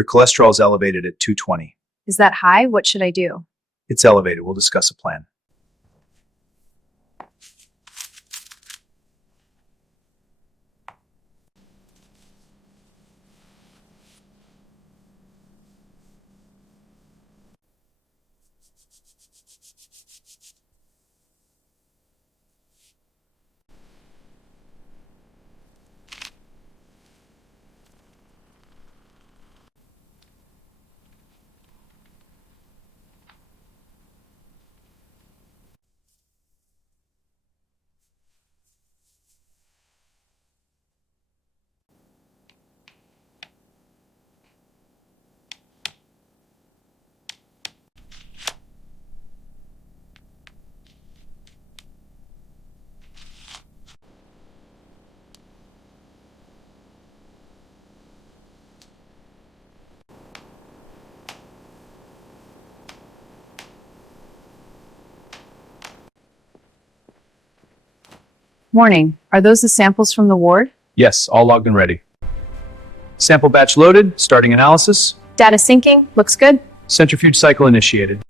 Your cholesterol is elevated at 220. Is that high? What should I do? It's elevated. We'll discuss a plan. Morning. Are those the samples from the ward? Yes, all logged and ready. Sample batch loaded, starting analysis. Data syncing. Looks good. Centrifuge cycle initiated.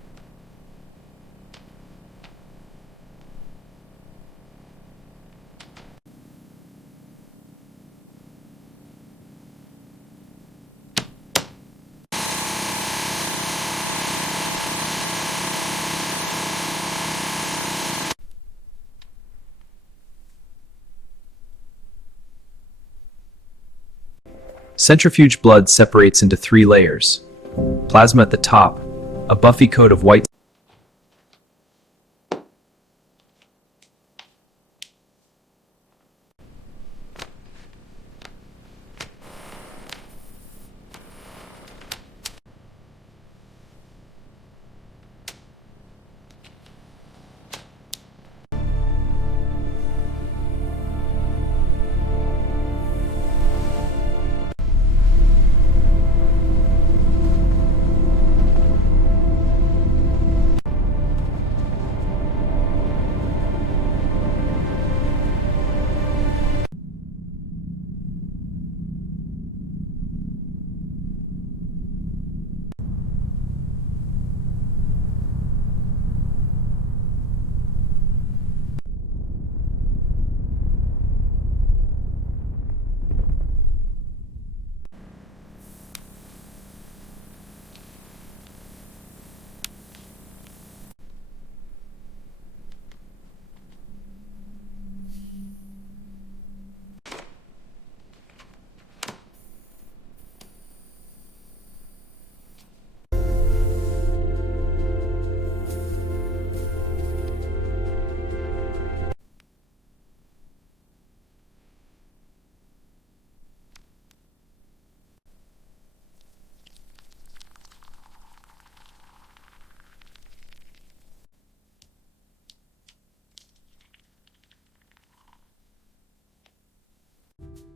Centrifuge blood separates into 3 layers. Plasma at the top, a buffy coat of white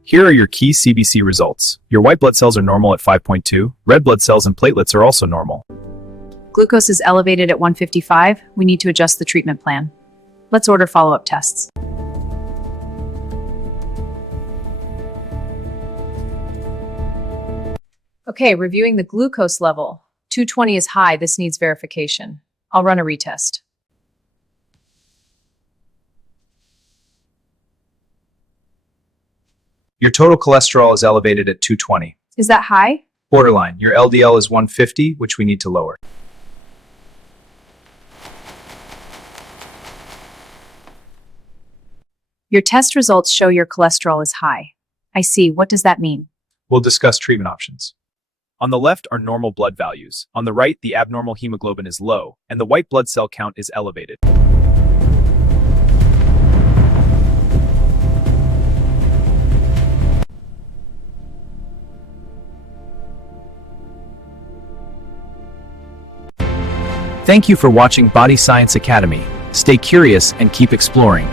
Here are your key CBC results. Your white blood cells are normal at 5.2. Red blood cells and platelets are also normal. Glucose is elevated at 155. We need to adjust the treatment plan. Let's order follow-up tests. Okay, reviewing the glucose level. 220 is high. This needs verification. I'll run a retest. Your total cholesterol is elevated at 220. Is that high? Borderline. Your LDL is 150, which we need to lower. Your test results show your cholesterol is high. I see. What does that mean? We'll discuss treatment options. On the left are normal blood values. On the right, the abnormal hemoglobin is low, and the white blood cell count is elevated. Thank you for watching Body Science Academy. Stay curious and keep exploring.